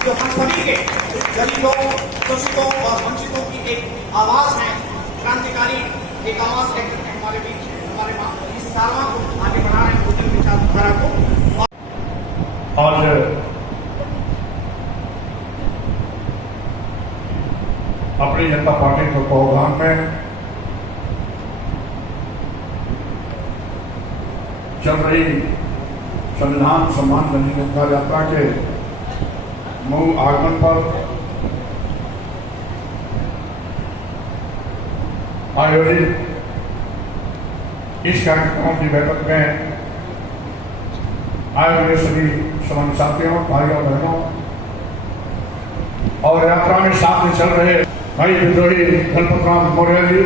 जो हम सभी के गरीबों, शोषितों और वंचितों की एक आवाज है, क्रांतिकारी एक आवाज लेकर के हमारे बीच हमारे इस कारवां को आगे बढ़ा रहे हैं, पूजन विचारधारा को। आज अपनी जनता पार्टी के प्रोग्राम में चल रही संविधान सम्मान जनता यात्रा के मूल आगमन पर आयोजित इस कार्यक्रम की बैठक में आए हुए सभी समाज साथियों, भाइयों बहनों और यात्रा में साथ में चल रहे भाई विद्रोही गणपत राम मौर्य जी,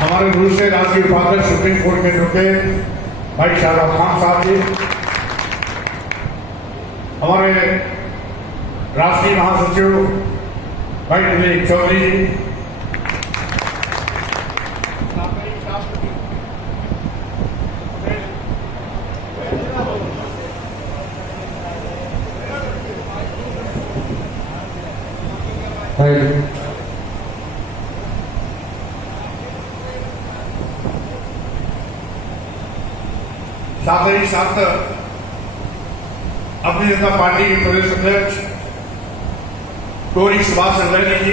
हमारे दूसरे राष्ट्रीय उपाध्यक्ष सुप्रीम कोर्ट के रुके भाई शाहरुख खान साहब जी, हमारे राष्ट्रीय महासचिव भाई दिलीप चौधरी जी, साथ ही साथ अपनी जनता पार्टी के प्रदेश अध्यक्ष गौरी सुभाष चंद्र जी,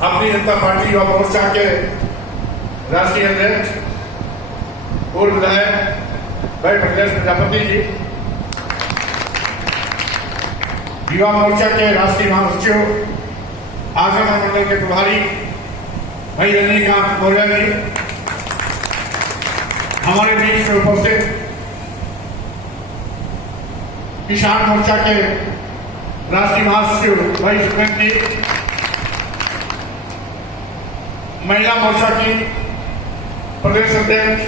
अपनी जनता पार्टी युवा मोर्चा के राष्ट्रीय अध्यक्ष पूर्व विधायक भाई ब्रजेश प्रजापति जी, युवा मोर्चा के राष्ट्रीय महासचिव आजमगढ़ मंडल के प्रभारी भाई रजनीकांत मौर्य जी, हमारे बीच में उपस्थित किसान मोर्चा के राष्ट्रीय महासचिव भाई सुप्रीम जी, महिला मोर्चा की प्रदेश अध्यक्ष,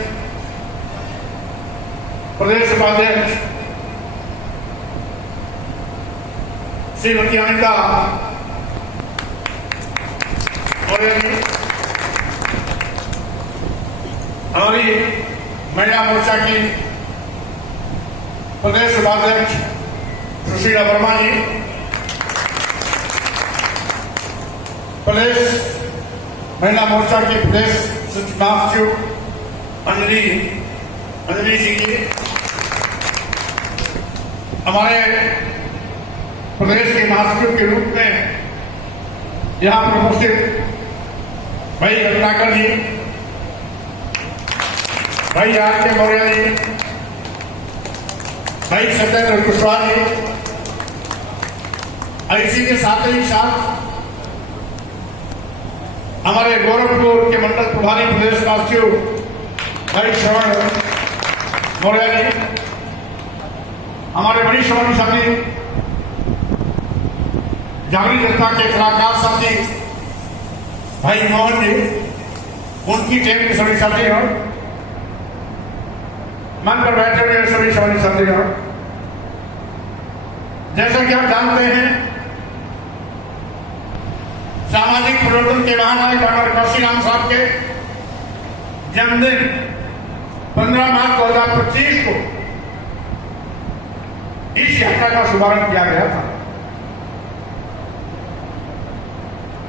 प्रदेश उपाध्यक्ष श्रीमती अनिता मौर्य जी, हमारी महिला मोर्चा की प्रदेश उपाध्यक्ष सुशीला वर्मा जी, प्रदेश महिला मोर्चा की प्रदेश महासचिव अंजलि सिंह जी, हमारे प्रदेश के महासचिव के रूप में यहाँ पर उपस्थित भाई रत्नाकर जी, भाई आर के मौर्य जी, भाई सत्येंद्र कुशवाहा जी, इसी के साथ ही साथ हमारे गोरखपुर के मंडल प्रभारी प्रदेश महासचिव भाई श्रवण मौर्य जी, हमारे बड़ी श्रवण साथी जागृत जनता के कलाकार साथी भाई मोहन जी, उनकी टीम के सभी साथी हो, मन पर बैठे हुए सभी सभी साथी हो। जैसा कि आप जानते हैं, सामाजिक परिवर्तन के महानायक डॉक्टर काशीराम साहब के जन्मदिन 15 मार्च 2025 को इस यात्रा का शुभारंभ किया गया था।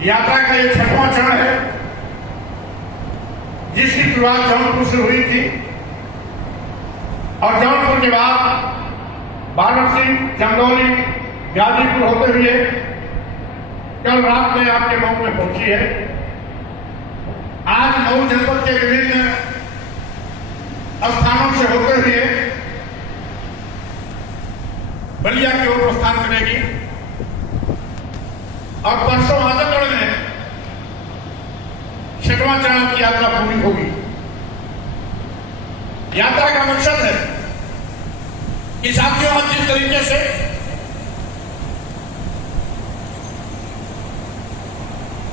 यात्रा का ये 6वां चरण है, जिसकी शुरुआत जौनपुर से हुई थी और जौनपुर के बाद बाराबंकी, चंदौली, गाजीपुर होते हुए कल रात में आपके मऊ में पहुंची है। आज मऊ जनपद के विभिन्न स्थानों से होते हुए बलिया की ओर प्रस्थान करेगी और परसों आजमगढ़ में 6वां चरण की यात्रा पूरी होगी। यात्रा का मकसद है कि साथियों, आज जिस तरीके से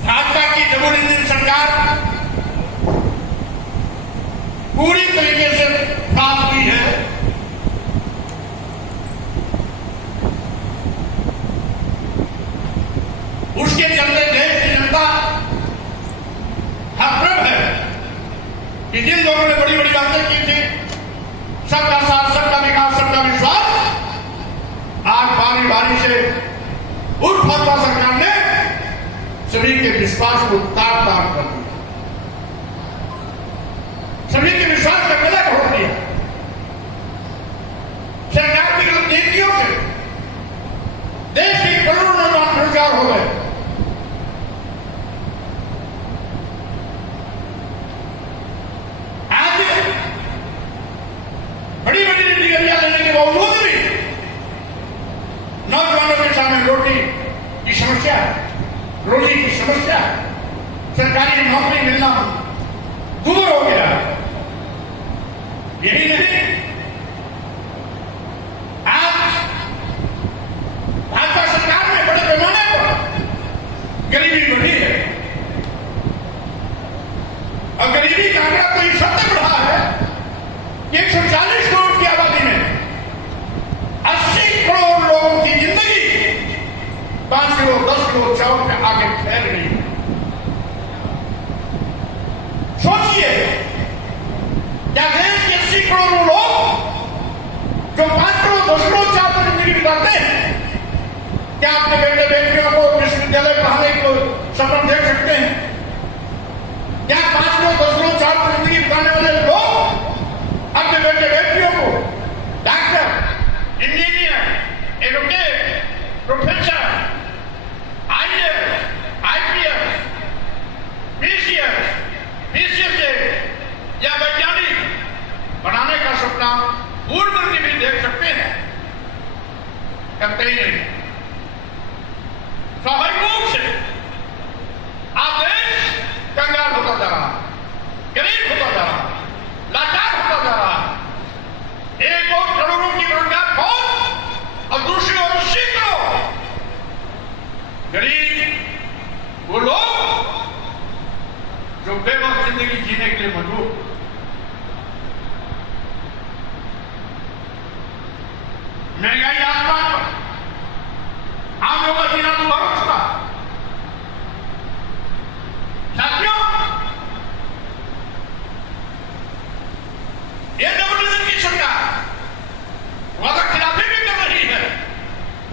भाजपा की जबरदस्ती सरकार पूरी तरीके से प्राप्त हुई है, उसके चलते देश की जनता हतप्रभ है कि जिन लोगों ने बड़ी बड़ी बातें की थी, सबका साथ, सबका विकास, सबका विश्वास, आज बारी बारी से उस भाजपा सरकार ने सभी के विश्वास को तार तार कर दिया, सभी के विश्वास का गला घोट दिया। सरकार की गलत नीतियों से देश के करोड़ों नौजवान बेरोजगार हो गए। आज बड़ी बड़ी डिग्रियां लेने के बावजूद भी नौजवानों के सामने रोटी की समस्या, रोजी की समस्या, सरकारी नौकरी मिलना दूर हो गया। यही नहीं, आज भाजपा सरकार में बड़े पैमाने पर गरीबी बढ़ी है और गरीबी का आंकड़ा तो इस हद तक बढ़ा है कि 140 करोड़ की आबादी में 80 करोड़ लोगों की जिंदगी 5 किलो 10 किलो चावल पे आगे ठहर गई। सोचिए, क्या देश के 80 करोड़ लोग जो 5 किलो 10 किलो चावल पर जिंदगी बिताते हैं, क्या अपने बेटे बेटियों को विश्वविद्यालय पढ़ाने को सपना देख सकते हैं? क्या 5 किलो 10 किलो चावल पर जिंदगी बिताने वाले लोग अपने बेटे बेटियों को doctor, engineer, advocate, professor, IAS, IPS, PCS, PCS या वैज्ञानिक बनाने का सपना दूर करके भी देख सकते हैं? करते ही नहीं। स्वाभाविक रूप से आज देश कंगाल होता जा रहा, गरीब होता जा रहा, लाचार होता जा रहा। एक और करोड़ों की बेरोजगार फौज और दूसरी ओर 80 करोड़ गरीब वो लोग जो बेबस जिंदगी जीने के लिए मजबूर। महंगाई आसमान पर, आम लोगों का जीना तो बहुत था। साथियों, ये डबल की सरकार वादा खिलाफी भी कर रही है।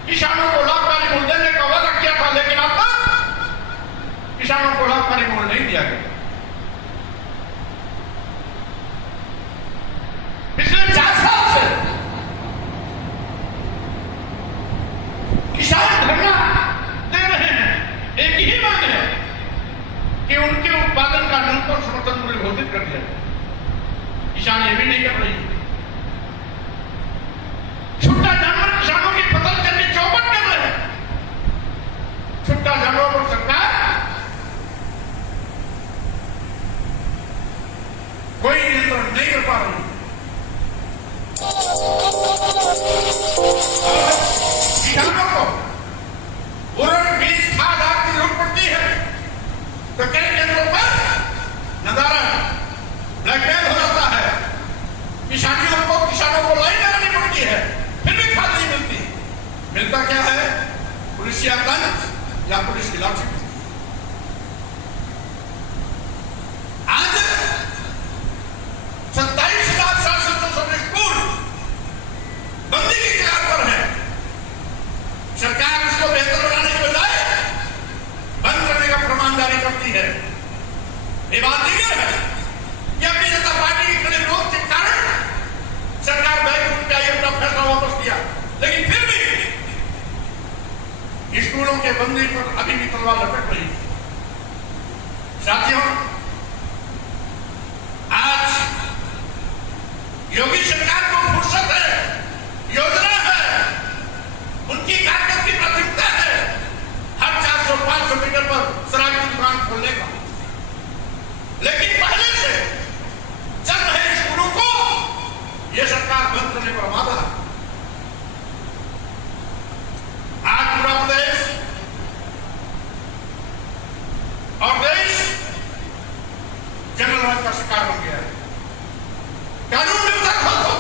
किसानों को लाभकारी मूल्य देने का वादा किया था, लेकिन अब तक किसानों को लाभकारी मूल्य नहीं दिया गया। पिछले 4 साल से किसान धरना दे रहे हैं। एक ही मांग है कि उनके उत्पादन का न्यूनतम समर्थन मूल्य घोषित कर दिया। किसान ये भी नहीं कर रही। छुट्टा जानवर किसानों की फसल के लिए चौपट कर रहे हैं। छुट्टा जानवरों पर सरकार कोई नियंत्रण नहीं कर पा रही। किसानों को उर्वरक, बीज, खाद आदि की जरूरत पड़ती है तो कई केंद्रों पर नजारा ब्लैकमेल हो जाता है। किसानों को लाइन लगानी पड़ती है, फिर भी खाद नहीं मिलती। मिलता क्या है? पुलिस या तंज या पुलिस की लाठी। आज 27,770 स्कूल बंदी की कगार पर है। सरकार उसको बेहतर बनाने के बजाय बंद करने का फरमान जारी करती है। ये बात दीगर है कि अपनी जनता पार्टी के खड़े विरोध के कारण सरकार बैकफुट पे आई, अपना फैसला वापस किया, लेकिन फिर भी स्कूलों के बंदी पर अभी भी तलवार लटक रही। साथियों, आज योगी सरकार को फुर्सत है, योजना है, उनकी कार्यक्रम की प्राथमिकता है हर 400-500 मीटर पर शराब की दुकान खोलने का। लेकिन पहले से चल रहे स्कूलों को यह सरकार बंद करने पर वादा है। आज पूरा प्रदेश और देश जनरल का शिकार बन गया है। कानून व्यवस्था ध्वस्त हो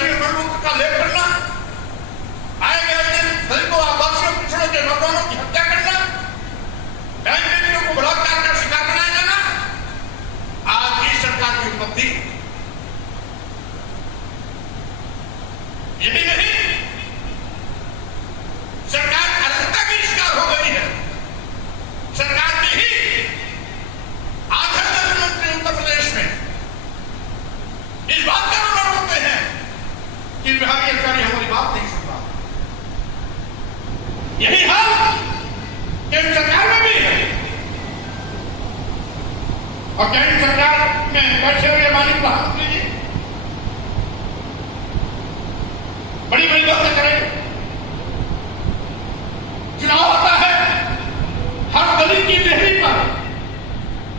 संसदीय मजबूत का लेख करना, आए गए दिन दलितों, आदिवासियों, पिछड़ों के नौजवानों की हत्या करना, बैंक बेटियों को बलात्कार का शिकार बनाया जाना, आज की सरकार की उपलब्धि। यही नहीं, सरकार अराजकता की शिकार हो गई है। सरकार के ही आधे दर्जन मंत्री उत्तर प्रदेश में इस बात का रोना रोते हैं कि बिहारी अधिकारी हमारी बात नहीं सुन रहा। यही हाल केंद्र सरकार में भी है, और केंद्र सरकार में बैठे हुए माननीय प्रधानमंत्री जी बड़ी बड़ी बातें करेंगे। चुनाव आता है, हर दलित की देहरी पर,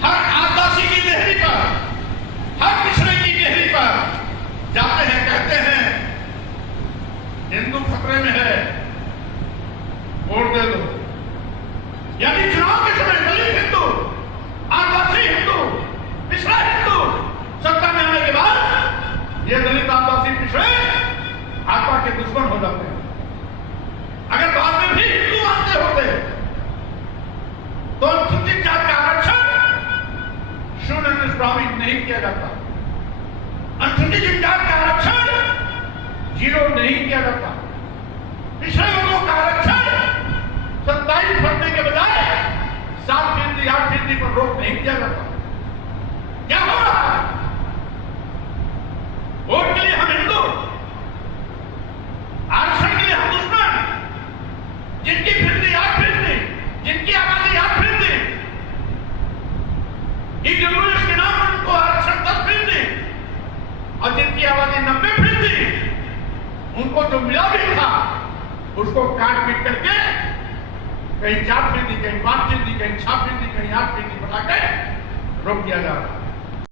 हर आदिवासी की देहरी पर, हर पिछड़े की देहरी पर जाते हैं, कहते हैं हिंदू खतरे में है, वोट दे दो। यानी चुनाव के समय दलित हिंदू, आदिवासी हिंदू, पिछड़ा हिंदू सत्ता में आने के बाद ये दलित, आदिवासी, पिछड़े भाजपा के दुश्मन हो जाते हैं। अगर बाद में भी हिंदू मानते होते तो अनुसूचित जाति का आरक्षण शून्य निष्प्रभावित नहीं किया जाता, अनुसूचित जाति का आरक्षण 0 नहीं किया जाता, पिछड़े लोगों का आरक्षण 27% के बजाय 7%, 8% पर रोक नहीं किया जाता। क्या हो रहा है? वोट के लिए हम हिंदू, आरक्षण के लिए हम दुश्मन, जिनकी फिरती 8%, जिनकी आबादी 8%, ईडब्ल्यूएस के नाम पर उनको आरक्षण 10%, और जिनकी आबादी 90%, उनको जो मिला भी था उसको काट पीट करके कहीं 4%, कहीं 5%, कहीं 6%, कहीं 8% बढ़ा के रोक दिया जा रहा है।